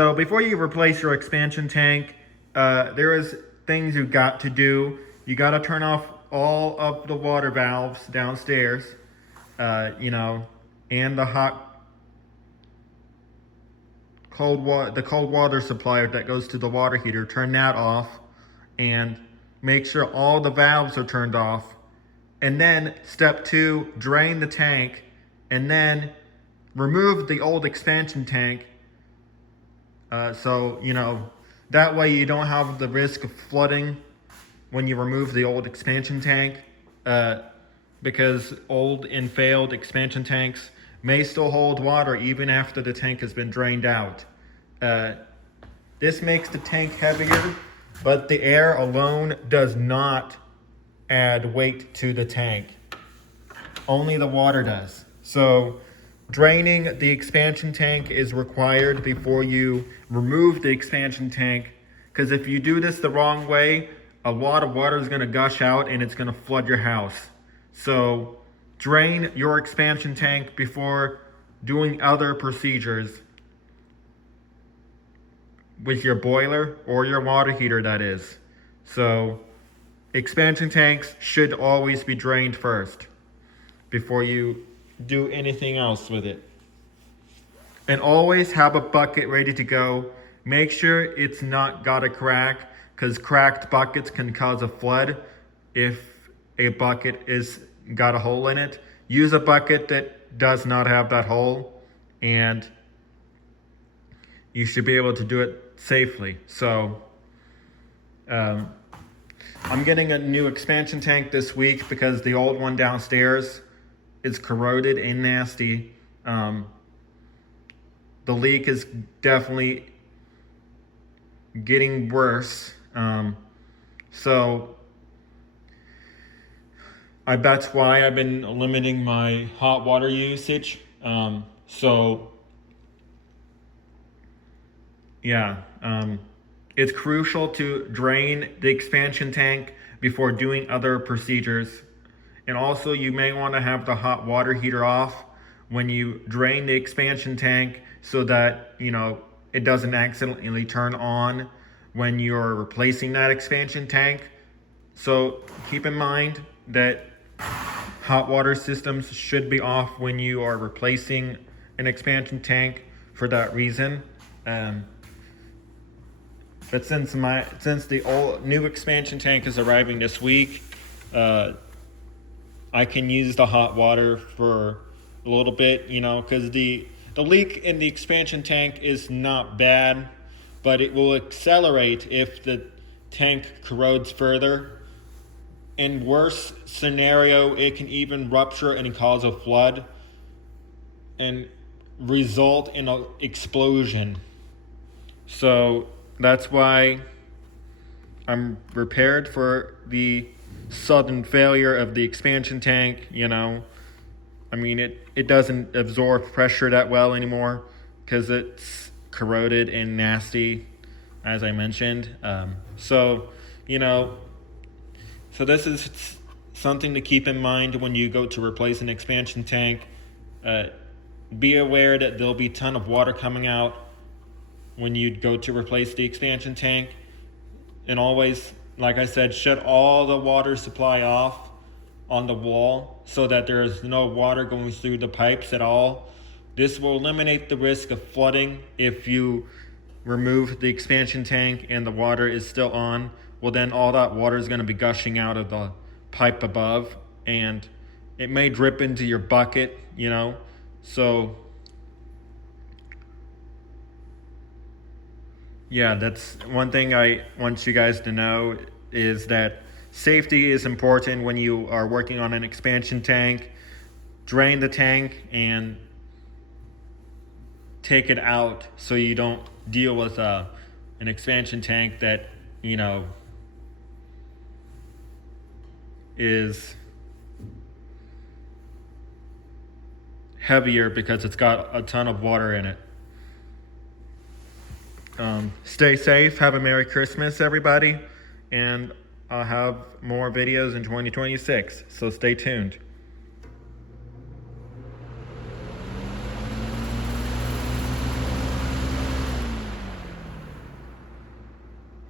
So before you replace your expansion tank, there is things you got to do. You got to turn off all of the water valves downstairs, and the cold water supply that goes to the water heater. Turn that off, and make sure all the valves are turned off. And then step 2, drain the tank, and then remove the old expansion tank. That way you don't have the risk of flooding when you remove the old expansion tank, because old and failed expansion tanks may still hold water even after the tank has been drained out. This makes the tank heavier, but the air alone does not add weight to the tank. Only the water does. So draining the expansion tank is required before you remove the expansion tank, because if you do this the wrong way, a lot of water is going to gush out and it's going to flood your house. So drain your expansion tank before doing other procedures with your boiler or your water heater, that is. So expansion tanks should always be drained first before you do anything else with it. And always have a bucket ready to go. Make sure it's not got a crack, because cracked buckets can cause a flood if a bucket is got a hole in it. Use a bucket that does not have that hole, and you should be able to do it safely. So I'm getting a new expansion tank this week because the old one downstairs is corroded and nasty. The leak is definitely getting worse. So that's why I've been limiting my hot water usage. It's crucial to drain the expansion tank before doing other procedures. And also, you may want to have the hot water heater off when you drain the expansion tank, so that it doesn't accidentally turn on when you're replacing that expansion tank. So keep in mind that hot water systems should be off when you are replacing an expansion tank for that reason. But since the new expansion tank is arriving this week, I can use the hot water for a little bit, because the leak in the expansion tank is not bad, but it will accelerate if the tank corrodes further. In worst scenario, it can even rupture and cause a flood and result in an explosion. So that's why I'm prepared for the sudden failure of the expansion tank. It doesn't absorb pressure that well anymore because it's corroded and nasty, as I mentioned. So this is something to keep in mind when you go to replace an expansion tank. Be aware that there'll be a ton of water coming out when you go to replace the expansion tank. And always, like I said, shut all the water supply off on the wall so that there is no water going through the pipes at all. This will eliminate the risk of flooding. If you remove the expansion tank and the water is still on, well, then all that water is going to be gushing out of the pipe above, and it may drip into your bucket, So yeah, that's one thing I want you guys to know, is that safety is important when you are working on an expansion tank. Drain the tank and take it out so you don't deal with an expansion tank that, is heavier because it's got a ton of water in it. Stay safe. Have a Merry Christmas, everybody. And I'll have more videos in 2026, so stay tuned.